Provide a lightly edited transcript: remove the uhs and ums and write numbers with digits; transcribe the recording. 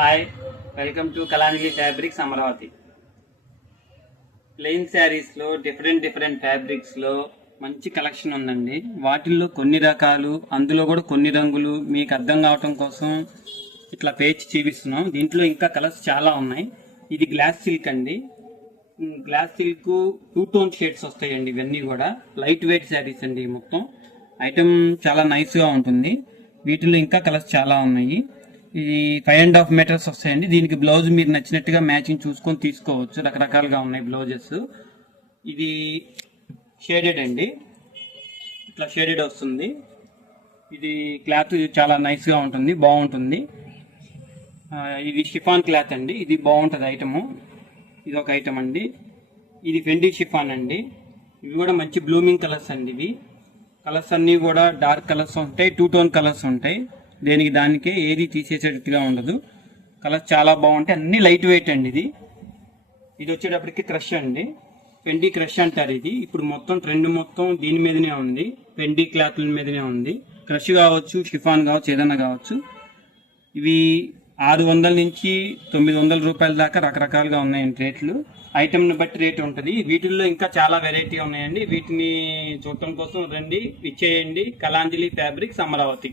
Hi, welcome to Kalanjali fabrics Amaravati. Plain శారీస్లో different ఫ్యాబ్రిక్స్లో మంచి collection ఉందండి. వాటిల్లో కొన్ని రకాలు, అందులో కూడా కొన్ని రంగులు మీకు అర్థం కావటం కోసం ఇట్లా పేజ్ చూపిస్తున్నాం. దీంట్లో ఇంకా కలర్స్ చాలా ఉన్నాయి. ఇది గ్లాస్ సిల్క్ అండి. గ్లాస్ సిల్క్ 2 టోన్ షేడ్స్ వస్తాయండి. ఇవన్నీ కూడా లైట్ వెయిట్ శారీస్ అండి. మొత్తం ఐటమ్ చాలా నైస్గా ఉంటుంది. వీటిలో ఇంకా కలర్స్ చాలా ఉన్నాయి. ఇది 5.5 మీటర్స్ వస్తాయండి. దీనికి బ్లౌజ్ మీరు నచ్చినట్టుగా మ్యాచింగ్ చూసుకొని తీసుకోవచ్చు. రకరకాలుగా ఉన్నాయి బ్లౌజెస్. ఇది షేడెడ్ అండి, ఇట్లా షేడెడ్ వస్తుంది. ఇది క్లాత్ చాలా నైస్గా ఉంటుంది, బాగుంటుంది. ఇది షిఫాన్ క్లాత్ అండి. ఇది బాగుంటుంది ఐటము. ఇది ఒక ఐటమ్ అండి. ఇది ఫెండీ షిఫాన్ అండి. ఇవి కూడా మంచి బ్లూమింగ్ కలర్స్ అండి. ఇవి కలర్స్ అన్నీ కూడా డార్క్ కలర్స్ ఉంటాయి, 2 టోన్ కలర్స్ ఉంటాయి. దేనికి దానికే ఏది తీసేసేటట్టుగా ఉండదు. కలర్స్ చాలా బాగుంటాయి, అన్ని లైట్ వెయిట్ అండి. ఇది వచ్చేటప్పటికి క్రష్ అండి, పెండీ క్రష్ అంటారు. ఇది ఇప్పుడు మొత్తం ట్రెండ్ మొత్తం దీని మీదనే ఉంది, పెండీ క్లాత్ల మీదనే ఉంది. క్రష్ కావచ్చు, షిఫాన్ కావచ్చు, ఏదైనా కావచ్చు. ఇవి 600 నుంచి 900 రూపాయల దాకా రకరకాలుగా ఉన్నాయండి రేట్లు. ఐటమ్ని బట్టి రేట్ ఉంటుంది. వీటిల్లో ఇంకా చాలా వెరైటీ ఉన్నాయండి. వీటిని చూడటం కోసం రండి, ఇచ్చేయండి. కలాంజలి ఫ్యాబ్రిక్స్ అమరావతి.